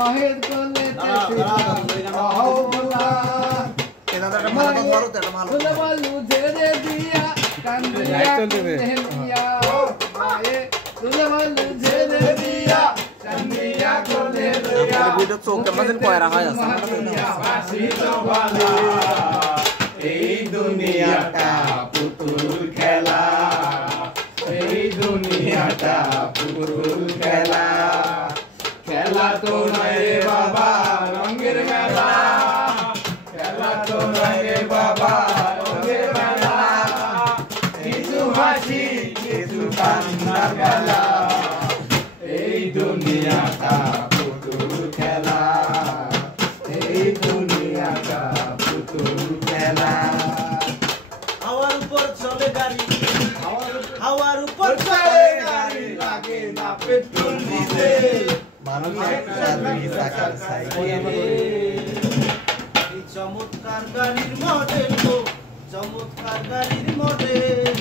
মাহের কোলে আহো বলা এদাটা ভালো ধরো তো এটা ভালো বলে বলু ছেড়ে দিয়া কান্দিয়া কোলেলিয়া মায়ে বলে বলু ছেড়ে দিয়া কান্দিয়া কোলেলিয়া ভিডিও চোখে মাঝে কয়রা হয় আছে বাসি তো বালা এই দুনিয়াটা পুতুল খেলা এই দুনিয়াটা পুতুল খেলা খেলা তো নয় রে বাবা রঙের মেলা খেলা তো নয় রে বাবা রঙের মেলা কিছু হাসি কিছু কান্নার বেলা এই দুনিয়াটা পুতুল খেলা এই দুনিয়াটা পুতুল খেলা হাওয়ার উপর চলে গাড়ি হাওয়ার উপর চলে গাড়ি লাগে না পেট্রোল ডিজেল মানুষের চাকরি চাকার সাইকেল এই চমৎকার গাড়ির মডেল চমৎকার গাড়ির মডেল